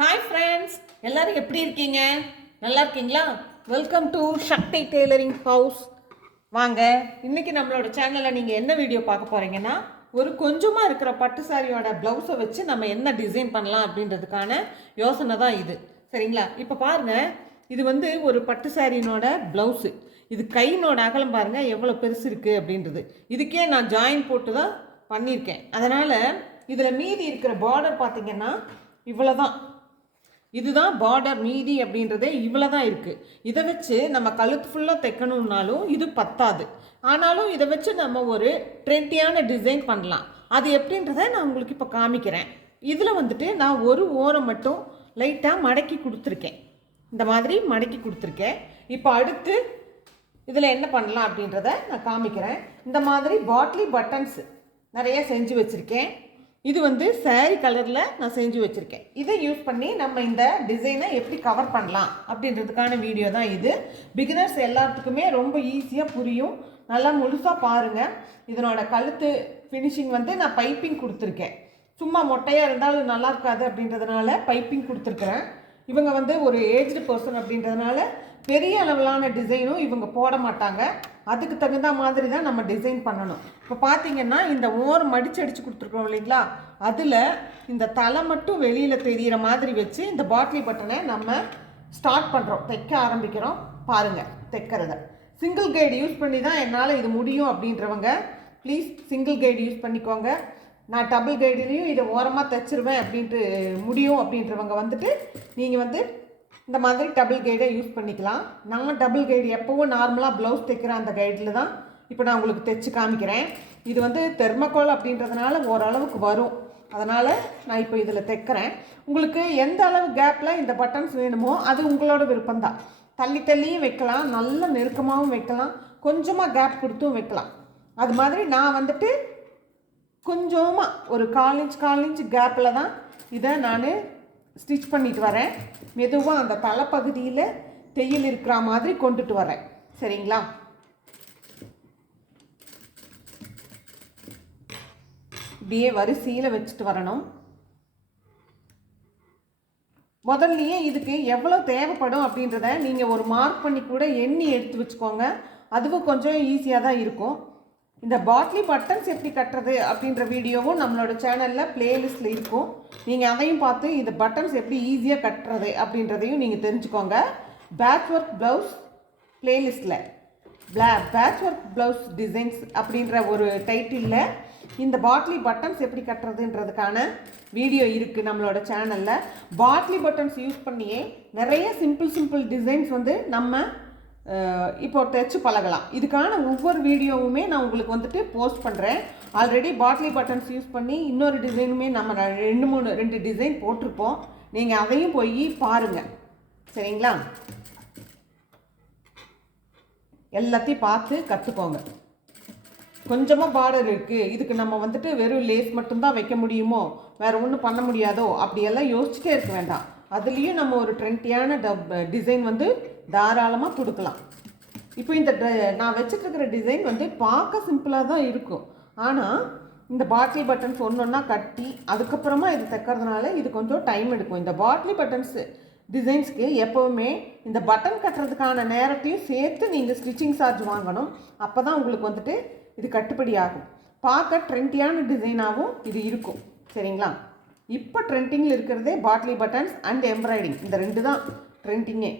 Hi friends, எல்லாரும் எப்படி இருக்கீங்க? நல்லா இருக்கீங்களா? Welcome to Shakti tailoring house. வாங்க, இன்னைக்கு நம்மளோட சேனலில் நீங்கள் என்ன வீடியோ பார்க்க போகிறீங்கன்னா, ஒரு கொஞ்சமாக இருக்கிற பட்டு சாரியோட ப்ளவுஸை வச்சு நம்ம என்ன டிசைன் பண்ணலாம் அப்படின்றதுக்கான யோசனை தான் இது. சரிங்களா? இப்போ பாருங்கள், இது வந்து ஒரு பட்டு சாரியினோட ப்ளவுஸு. இது கையினோட அகலம் பாருங்கள் எவ்வளோ பெருசு இருக்குது அப்படின்றது. இதுக்கே நான் ஜாயின் போட்டு தான் பண்ணியிருக்கேன். அதனால் இதில் மீதி இருக்கிற பார்டர் பார்த்திங்கன்னா இவ்வளோ தான். இதுதான் பார்டர், மீதி அப்படின்றதே இவ்வளோ தான் இருக்குது. இதை வச்சு நம்ம கழுத்து ஃபுல்லாக தைக்கணுன்னாலும் இது பத்தாது. ஆனாலும் இதை வச்சு நம்ம ஒரு ட்ரெண்டியான டிசைன் பண்ணலாம். அது எப்படின்றத நான் உங்களுக்கு இப்போ காமிக்கிறேன். இதில் வந்துட்டு நான் ஒரு ஓரம் மட்டும் லைட்டாக மடக்கி கொடுத்துருக்கேன். இந்த மாதிரி மடக்கி கொடுத்துருக்கேன். இப்போ அடுத்து இதில் என்ன பண்ணலாம் அப்படின்றத நான் காமிக்கிறேன். இந்த மாதிரி பாட்லி பட்டன்ஸ் நிறைய செஞ்சு வச்சுருக்கேன். இது வந்து சாரி கலரில் நான் செஞ்சு வச்சுருக்கேன். இதை யூஸ் பண்ணி நம்ம இந்த டிசைனை எப்படி கவர் பண்ணலாம் அப்படின்றதுக்கான வீடியோ தான் இது. பிகினர்ஸ் எல்லாத்துக்குமே ரொம்ப ஈஸியாக புரியும். நல்லா முழுசாக பாருங்கள். இதனோட கழுத்து ஃபினிஷிங் வந்து நான் பைப்பிங் கொடுத்துருக்கேன். சும்மா மொட்டையாக இருந்தாலும் நல்லா இருக்காது அப்படின்றதுனால பைப்பிங் கொடுத்துருக்குறேன். இவங்க வந்து ஒரு ஏஜ்டு பர்சன் அப்படின்றதுனால பெரிய அளவிலான டிசைனும் இவங்க போட மாட்டாங்க. அதுக்கு தகுந்த மாதிரி தான் நம்ம டிசைன் பண்ணணும். இப்போ பார்த்தீங்கன்னா இந்த ஓரம் மடிச்சடிச்சு கொடுத்துருக்கோம் இல்லைங்களா, அதில் இந்த தலை மட்டும் வெளியில் தெரிகிற மாதிரி வச்சு இந்த பாட்லி பட்டனை நம்ம ஸ்டார்ட் பண்ணுறோம், தைக்க ஆரம்பிக்கிறோம். பாருங்கள் தைக்கிறத. சிங்கிள் கைடு யூஸ் பண்ணி தான் என்னால் இது முடியும் அப்படின்றவங்க ப்ளீஸ் சிங்கிள் கைடு யூஸ் பண்ணிக்கோங்க. நான் டபுள் கைடுலேயும் இதை ஓரமாக தைச்சிருவேன் அப்படின்ட்டு முடியும் அப்படின்றவங்க வந்துட்டு நீங்கள் வந்து இந்த மாதிரி டபுள் கைடை யூஸ் பண்ணிக்கலாம். நான் டபுள் கைடு எப்போவும் நார்மலாக ப்ளவுஸ் தைக்கிற அந்த கைடில் தான் இப்போ நான் உங்களுக்கு தைச்சி காமிக்கிறேன். இது வந்து தெர்மோகோல் அப்படின்றதுனால ஓரளவுக்கு வரும். அதனால் நான் இப்போ இதில் தைக்கிறேன். உங்களுக்கு எந்த அளவு கேப்பில் இந்த பட்டன்ஸ் வேணுமோ அது உங்களோட விருப்பம்தான். தள்ளி தள்ளியும் வைக்கலாம், நல்ல நெருக்கமாகவும் வைக்கலாம், கொஞ்சமாக கேப் கொடுத்தும் வைக்கலாம். அது மாதிரி நான் வந்துட்டு கொஞ்சமாக ஒரு 1/4 இன்ச் கேப்பில் தான் இதை நான் ஸ்டிச் பண்ணிட்டு வரேன். மெதுவாக அந்த தலைப்பகுதியில் தையல் இருக்கிற மாதிரி கொண்டுட்டு வரேன். சரிங்களா? இப்படியே வரிசையில் வச்சுட்டு வரணும். முதல்லையே இதுக்கு எவ்வளோ தேவைப்படும் அப்படின்றத நீங்கள் ஒரு மார்க் பண்ணி கூட எண்ணி எடுத்து வச்சுக்கோங்க. அதுவும் கொஞ்சம் ஈஸியாக தான் இருக்கும். இந்த பாட்லி பட்டன்ஸ் எப்படி கட்டுறது அப்படின்ற வீடியோவும் நம்மளோட சேனலில் ப்ளேலிஸ்ட்டில் இருக்கும். நீங்கள் அதையும் பார்த்து இந்த பட்டன்ஸ் எப்படி ஈஸியாக கட்டுறது அப்படின்றதையும் நீங்கள் தெரிஞ்சுக்கோங்க. பேட்ச் ஒர்க் ப்ளவுஸ் ப்ளேலிஸ்ட்டில் பேட்ச் ஒர்க் ப்ளவுஸ் டிசைன்ஸ் அப்படின்ற ஒரு டைட்டிலில் இந்த பாட்லி பட்டன்ஸ் எப்படி கட்டுறதுன்றதுக்கான வீடியோ இருக்குது நம்மளோட சேனலில். பாட்லி பட்டன்ஸ் யூஸ் பண்ணியே நிறைய சிம்பிள் டிசைன்ஸ் வந்து நம்ம இப்போ தைச்சு பழகலாம். இதுக்கான ஒவ்வொரு வீடியோவுமே நான் உங்களுக்கு வந்துட்டு போஸ்ட் பண்ணுறேன். ஆல்ரெடி பாட்லி பட்டன்ஸ் யூஸ் பண்ணி இன்னொரு டிசைனுமே நம்ம 2 டிசைன் போட்டிருப்போம். நீங்கள் அதையும் போய் பாருங்கள். சரிங்களா? எல்லாத்தையும் பார்த்து கற்றுக்கோங்க. கொஞ்சமாக பார்டர் இருக்குது, இதுக்கு நம்ம வந்துட்டு வெறும் லேஸ் மட்டும்தான் வைக்க முடியுமோ, வேறு ஒன்றும் பண்ண முடியாதோ அப்படியெல்லாம் யோசிச்சுட்டே இருக்க வேண்டாம். அதுலேயும் நம்ம ஒரு ட்ரெண்டியான டிசைன் வந்து தாராளமாக கொடுக்கலாம். இப்போ இந்த நான் வச்சுட்ருக்கிற டிசைன் வந்து பார்க்க சிம்பிளாக தான் இருக்கும். ஆனால் இந்த பாட்லி பட்டன்ஸ் ஒன்றா கட்டி அதுக்கப்புறமா இது தைக்கிறதுனால இது கொஞ்சம் டைம் எடுக்கும். இந்த பாட்லி பட்டன்ஸ் டிசைன்ஸ்க்கு எப்போவுமே இந்த பட்டன் கட்டுறதுக்கான நேரத்தையும் சேர்த்து நீங்கள் ஸ்டிச்சிங் சார்ஜ் வாங்கணும். அப்போ தான் உங்களுக்கு வந்துட்டு இது கட்டுப்படி ஆகும். பார்க்க ட்ரெண்டியான டிசைனாகவும் இது இருக்கும். சரிங்களா? இப்போ ட்ரெண்டிங்கில் இருக்கிறதே பாட்லி பட்டன்ஸ் அண்ட் எம்ப்ராய்டிங். இந்த 2 தான் ட்ரெண்டிங்கே.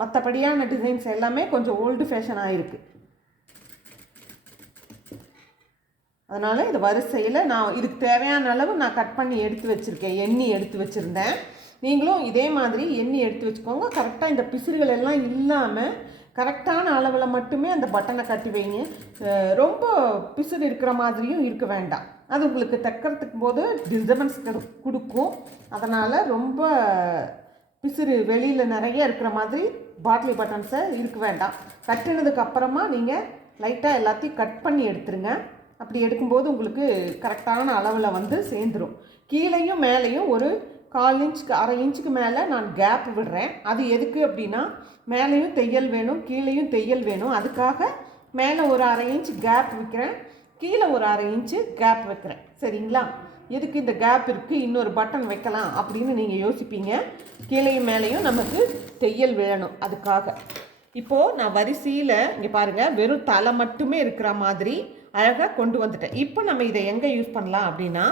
மற்றபடியான டிசைன்ஸ் எல்லாமே கொஞ்சம் ஓல்டு ஃபேஷனாக இருக்குது. அதனால் இந்த வரிசையில் நான் இதுக்கு தேவையான அளவு நான் கட் பண்ணி எடுத்து வச்சுருக்கேன், எண்ணி எடுத்து வச்சுருந்தேன். நீங்களும் இதே மாதிரி எண்ணி எடுத்து வச்சுக்கோங்க. கரெக்டாக இந்த பிசுறுகள் எல்லாம் இல்லாமல் கரெக்டான அளவில் மட்டுமே அந்த பட்டனை கட்டி வைங்க. ரொம்ப பிசுறு இருக்கிற மாதிரியும் இருக்க வேண்டாம். அது உங்களுக்கு தைக்கிறதுக்கு போது டிஸ்டர்பன்ஸ் கொடுக்கும். அதனால் ரொம்ப பிசுறு வெளியில் நிறைய இருக்கிற மாதிரி பாட்லி பட்டன்ஸை இருக்க வேண்டாம். கட்டினதுக்கு அப்புறமா நீங்கள் லைட்டாக எல்லாத்தையும் கட் பண்ணி எடுத்துருங்க. அப்படி எடுக்கும்போது உங்களுக்கு கரெக்டான அளவில் வந்து சேர்ந்துடும். கீழேயும் மேலேயும் ஒரு 1/4 இன்ச்சுக்கு 1/2 இன்ச்சுக்கு மேலே நான் கேப் விடுறேன். அது எதுக்கு அப்படின்னா, மேலேயும் தையல் வேணும், கீழேயும் தையல் வேணும். அதுக்காக மேலே ஒரு 1/2 இன்ச்சு கேப் வைக்கிறேன், கீழே ஒரு 1/2 இன்ச்சு கேப் வைக்கிறேன். சரிங்களா? எதுக்கு இந்த கேப் இருக்குது, இன்னொரு பட்டன் வைக்கலாம் அப்படின்னு நீங்கள் யோசிப்பீங்க. கீழையும் மேலேயும் நமக்கு தையல் வேணும். அதுக்காக இப்போது நான் வரிசையில் இங்கே பாருங்கள், வெறும் தலை மட்டுமே இருக்கிற மாதிரி அழகாக கொண்டு வந்துட்டேன். இப்போ நம்ம இதை எங்கே யூஸ் பண்ணலாம் அப்படின்னா,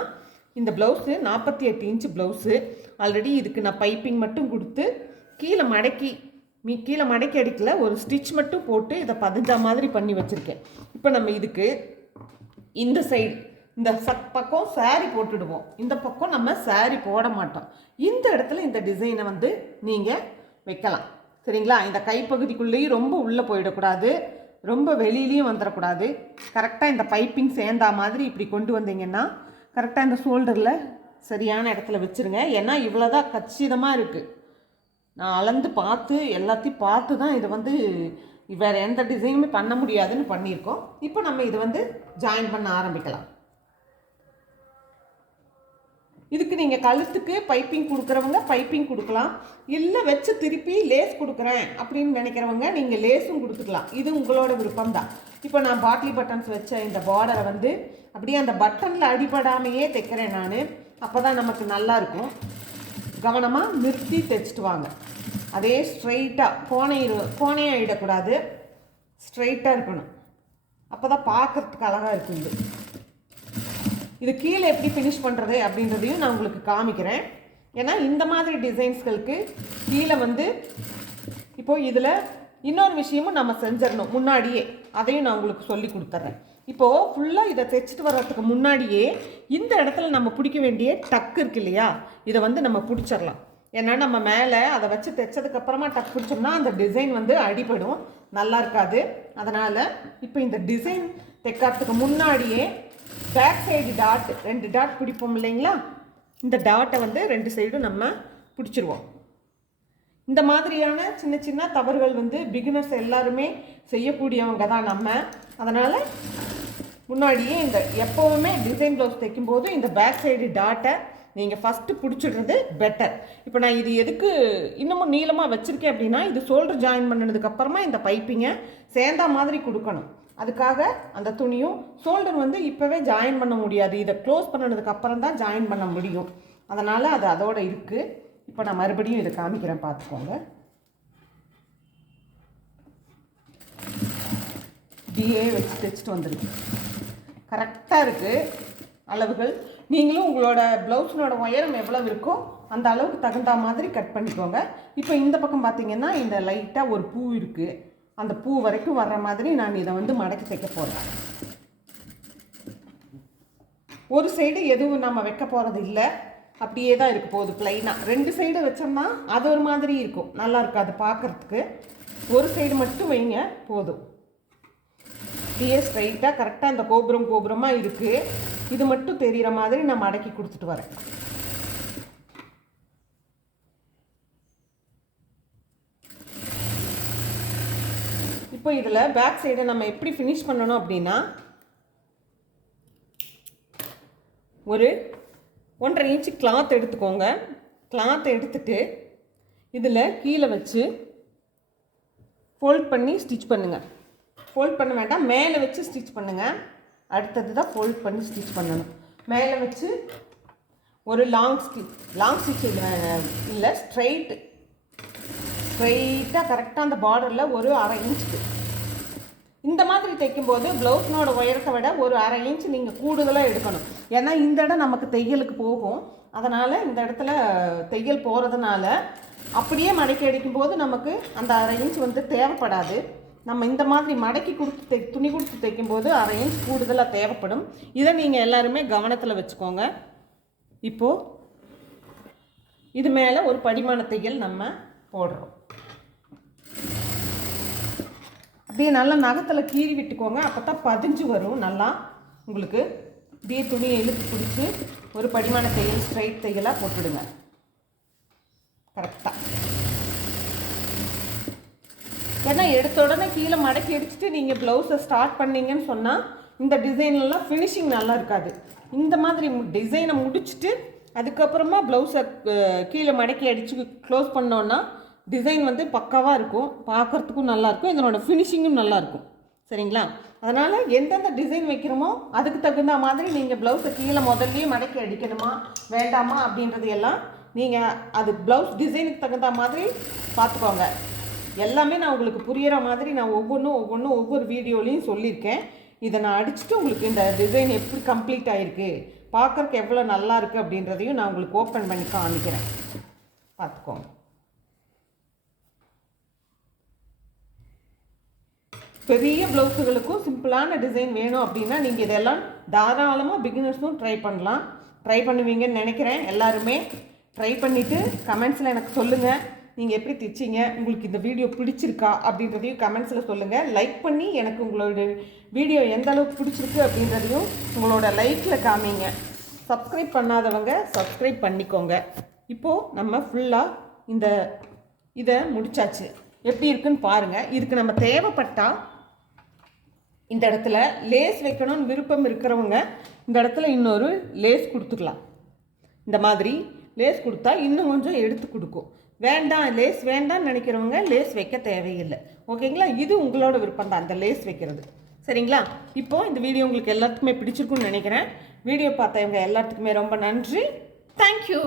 இந்த ப்ளவுஸு 48 இன்ச்சு ப்ளவுஸு. ஆல்ரெடி இதுக்கு நான் பைப்பிங் மட்டும் கொடுத்து கீழே மடக்கி அடிக்கல, ஒரு ஸ்டிச் மட்டும் போட்டு இதை பதிஞ்சா மாதிரி பண்ணி வச்சுருக்கேன். இப்போ நம்ம இதுக்கு இந்த சைடு இந்த பக்கம் சாரி போட்டுடுவோம், இந்த பக்கம் நம்ம சாரி போட மாட்டோம். இந்த இடத்துல இந்த டிசைனை வந்து நீங்கள் வைக்கலாம். சரிங்களா? இந்த கைப்பகுதிக்குள்ளேயும் ரொம்ப உள்ளே போயிடக்கூடாது, ரொம்ப வெளியிலையும் வந்துடக்கூடாது. கரெக்டாக இந்த பைப்பிங் சேர்ந்தா மாதிரி இப்படி கொண்டு வந்தீங்கன்னா கரெக்டாக இந்த ஷோல்டரில் சரியான இடத்துல வச்சுருங்க. ஏன்னா இவ்வளோதான் கச்சிதமாக இருக்குது. நான் அளந்து பார்த்து எல்லாத்தையும் பார்த்து தான் இதை வந்து வேறு எந்த டிசைனுமே பண்ண முடியாதுன்னு பண்ணியிருக்கோம். இப்போ நம்ம இதை வந்து ஜாயின் பண்ண ஆரம்பிக்கலாம். இதுக்கு நீங்கள் கழுத்துக்கு பைப்பிங் கொடுக்குறவங்க பைப்பிங் கொடுக்கலாம், இல்லை வச்சு திருப்பி லேஸ் கொடுக்குறேன் அப்படின்னு நினைக்கிறவங்க நீங்கள் லேஸும் கொடுத்துக்கலாம். இது உங்களோட விருப்பம்தான். இப்போ நான் பாட்லி பட்டன்ஸ் வச்ச இந்த பார்டரை வந்து அப்படியே அந்த பட்டனில் அடிபடாமையே தைக்கிறேன் நான். அப்போ தான் நமக்கு நல்லாயிருக்கும். கவனமாக நிறுத்தி தைச்சிட்டு வாங்க. அதே ஸ்ட்ரைட்டாக கோணையாகிடக்கூடாது, ஸ்ட்ரைட்டாக இருக்கணும். அப்போ தான் பார்க்குறதுக்கு அழகாக இருக்கும். இது கீழே எப்படி ஃபினிஷ் பண்ணுறது அப்படின்றதையும் நான் உங்களுக்கு காமிக்கிறேன். ஏன்னா இந்த மாதிரி டிசைன்ஸ்களுக்கு கீழே வந்து இப்போது இதில் இன்னொரு விஷயமும் நம்ம செஞ்சிடணும் முன்னாடியே, அதையும் நான் உங்களுக்கு சொல்லி கொடுத்துட்றேன். இப்போது ஃபுல்லாக இதை தைச்சிட்டு வர்றதுக்கு முன்னாடியே இந்த இடத்துல நம்ம பிடிக்க வேண்டிய டக்கு இருக்கு இல்லையா, இதை வந்து நம்ம பிடிச்சிடலாம். ஏன்னா நம்ம மேலே அதை வச்சு தைச்சதுக்கப்புறமா டக் பிடிச்சோம்னா அந்த டிசைன் வந்து அடிபடும், நல்லா இருக்காது. அதனால் இப்போ இந்த டிசைன் தைக்கிறதுக்கு முன்னாடியே பேக் சைடு டாட் 2 டாட் பிடிப்போம் இல்லைங்களா, இந்த டாட்டை வந்து 2 சைடும் நம்ம பிடிச்சிருவோம். இந்த மாதிரியான சின்ன சின்ன தவறுகள் வந்து பிகினர்ஸ் எல்லாருமே செய்யக்கூடியவங்க தான் நம்ம. அதனால் முன்னாடியே இந்த எப்போவுமே டிசைன் ப்ளவுஸ் தைக்கும்போது இந்த பேக் சைடு டாட்டை நீங்கள் ஃபஸ்ட்டு பிடிச்சிடுறது பெட்டர். இப்போ நான் இது எதுக்கு இன்னமும் நீளமாக வச்சுருக்கேன் அப்படின்னா, இது ஷோல்டர் ஜாயின் பண்ணதுக்கப்புறமா இந்த பைப்பிங்கை சேர்ந்தா மாதிரி கொடுக்கணும். அதுக்காக அந்த துணியும் ஷோல்டர் வந்து இப்போவே ஜாயின் பண்ண முடியாது, இதை க்ளோஸ் பண்ணதுக்கப்புறம் தான் ஜாயின் பண்ண முடியும். அதனால் அது அதோடு இருக்குது. இப்போ நான் மறுபடியும் இதை காமிக்கிறேன், பார்த்துக்கோங்க. டிஏ வச்சு தைச்சிட்டு வந்துருக்கு, கரெக்டாக இருக்குது அளவுகள். நீங்களும் உங்களோட ப்ளவுஸினோட உயரம் எவ்வளோ இருக்கோ அந்த அளவுக்கு தகுந்த மாதிரி கட் பண்ணிக்கோங்க. இப்போ இந்த பக்கம் பார்த்திங்கன்னா இந்த லைட்டாக ஒரு பூ இருக்குது, அந்த பூ வரைக்கும் வர்ற மாதிரி நான் இதை வந்து மடக்கி தைக்க போகிறேன். ஒரு சைடு எதுவும் நம்ம வைக்க போகிறது இல்லை, அப்படியே தான் இருக்க போகுது ப்ளைனாக. 2 சைடு வச்சோம்னா அது ஒரு மாதிரி இருக்கும், நல்லா இருக்காது பார்க்குறதுக்கு. ஒரு சைடு மட்டும் வைங்க போதும். அப்படியே ஸ்ட்ரைட்டாக கரெக்டாக அந்த கோபுரமாக இருக்குது, இது மட்டும் தெரிகிற மாதிரி நான் மடக்கி கொடுத்துட்டு வரேன். இப்போ இதில் பேக் சைடை நம்ம எப்படி ஃபினிஷ் பண்ணணும் அப்படின்னா, ஒரு 1.5 இன்ச்சு கிளாத் எடுத்துக்கோங்க. கிளாத்தை எடுத்துட்டு இதில் கீழே வச்சு ஃபோல்ட் பண்ணி ஸ்டிச் பண்ணுங்கள். ஃபோல்ட் பண்ண வேண்டாம், மேலே வச்சு ஸ்டிச் பண்ணுங்கள். அடுத்தது தான் ஃபோல்ட் பண்ணி ஸ்டிச் பண்ணணும். மேலே வச்சு ஒரு லாங் ஸ்டிச் இல்லை, ஸ்ட்ரைட்டாக கரெக்டாக அந்த பார்டரில் ஒரு 1/2 இன்ச்சுக்கு இந்த மாதிரி தைக்கும்போது ப்ளவுஸ்னோட உயரத்தை விட ஒரு 1/2 இன்ச்சு நீங்கள் கூடுதலாக எடுக்கணும். ஏன்னா இந்த இடம் நமக்கு தையலுக்கு போகும். அதனால் இந்த இடத்துல தையல் போகிறதுனால அப்படியே மடக்கி அடிக்கும்போது நமக்கு அந்த 1/2 இன்ச் வந்து தேவைப்படாது. நம்ம இந்த மாதிரி மடக்கி கொடுத்து துணி கொடுத்து தைக்கும்போது 1/2 இன்ச் கூடுதலாக தேவைப்படும். இதை நீங்கள் எல்லாருமே கவனத்தில் வச்சுக்கோங்க. இப்போது இது மேலே ஒரு படிமான தையல் நம்ம போடுறோம். அப்படியே நல்லா நகத்தில் கீறி விட்டுக்கோங்க, அப்போ தான் பதிஞ்சு வரும் நல்லா உங்களுக்கு. அப்படியே துணியை இழுத்து பிடிச்சி ஒரு படிமான தையல் ஸ்ட்ரைட் தையலாக போட்டுடுங்க கரெக்டாக. ஏன்னா எடுத்த உடனே கீழே மடக்கி அடிச்சுட்டு நீங்கள் ப்ளவுஸை ஸ்டார்ட் பண்ணிங்கன்னு சொன்னால் இந்த டிசைன்லாம் ஃபினிஷிங் நல்லா இருக்காது. இந்த மாதிரி டிசைனை முடிச்சுட்டு அதுக்கப்புறமா ப்ளவுஸை கீழே மடக்கி அடித்து க்ளோஸ் பண்ணோன்னா டிசைன் வந்து பக்காவாக இருக்கும், பார்க்குறதுக்கும் நல்லாயிருக்கும், இதனோட ஃபினிஷிங்கும் நல்லாயிருக்கும். சரிங்களா? அதனால் எந்தெந்த டிசைன் வைக்கிறோமோ அதுக்கு தகுந்த மாதிரி நீங்கள் ப்ளவுஸை கீழே முதல்லயே மடக்கி அடிக்கணுமா வேண்டாமா அப்படின்றது எல்லாம் நீங்கள் அது ப்ளவுஸ் டிசைனுக்கு தகுந்த மாதிரி பார்த்துக்கோங்க. எல்லாமே நான் உங்களுக்கு புரிகிற மாதிரி நான் ஒவ்வொன்றும் ஒவ்வொரு வீடியோலையும் சொல்லியிருக்கேன். இதை நான் அடிச்சுட்டு உங்களுக்கு இந்த டிசைன் எப்படி கம்ப்ளீட் ஆகிருக்கு, பார்க்குறக்கு எவ்வளோ நல்லா இருக்குது அப்படின்றதையும் நான் உங்களுக்கு ஓப்பன் பண்ணி காமிக்கிறேன். பார்த்துக்கோங்க. பெரிய ப்ளவுஸுகளுக்கும் சிம்பிளான டிசைன் வேணும் அப்படின்னா நீங்கள் இதெல்லாம் தாராளமாக பிகினர்ஸும் ட்ரை பண்ணலாம். ட்ரை பண்ணுவீங்கன்னு நினைக்கிறேன். எல்லாருமே ட்ரை பண்ணிவிட்டு கமெண்ட்ஸில் எனக்கு சொல்லுங்கள், நீங்கள் எப்படி தைச்சிங்க, உங்களுக்கு இந்த வீடியோ பிடிச்சிருக்கா அப்படின்றதையும் கமெண்ட்ஸில் சொல்லுங்கள். லைக் பண்ணி எனக்கு உங்களோட வீடியோ எந்த அளவுக்கு பிடிச்சிருக்கு அப்படின்றதையும் உங்களோட லைக்கில் காமிங்க. சப்ஸ்கிரைப் பண்ணாதவங்க சப்ஸ்கிரைப் பண்ணிக்கோங்க. இப்போது நம்ம ஃபுல்லாக இதை முடிச்சாச்சு. எப்படி இருக்குன்னு பாருங்கள். இதுக்கு நம்ம தேவைப்பட்டால் இந்த இடத்துல லேஸ் வைக்கணும்னு விருப்பம் இருக்கிறவங்க இந்த இடத்துல இன்னொரு லேஸ் கொடுத்துக்கலாம். இந்த மாதிரி லேஸ் கொடுத்தா இன்னும் கொஞ்சம் எடுத்து கொடுக்கும். வேண்டாம் லேஸ் வேண்டாம்னு நினைக்கிறவங்க லேஸ் வைக்க தேவையில்லை. ஓகேங்களா? இது உங்களோட விருப்பம் தான் அந்த லேஸ் வைக்கிறது. சரிங்களா? இப்போது இந்த வீடியோ உங்களுக்கு எல்லாத்துக்குமே பிடிச்சிருக்குன்னு நினைக்கிறேன். வீடியோ பார்த்தவங்க எல்லாத்துக்குமே ரொம்ப நன்றி. தேங்க்யூ.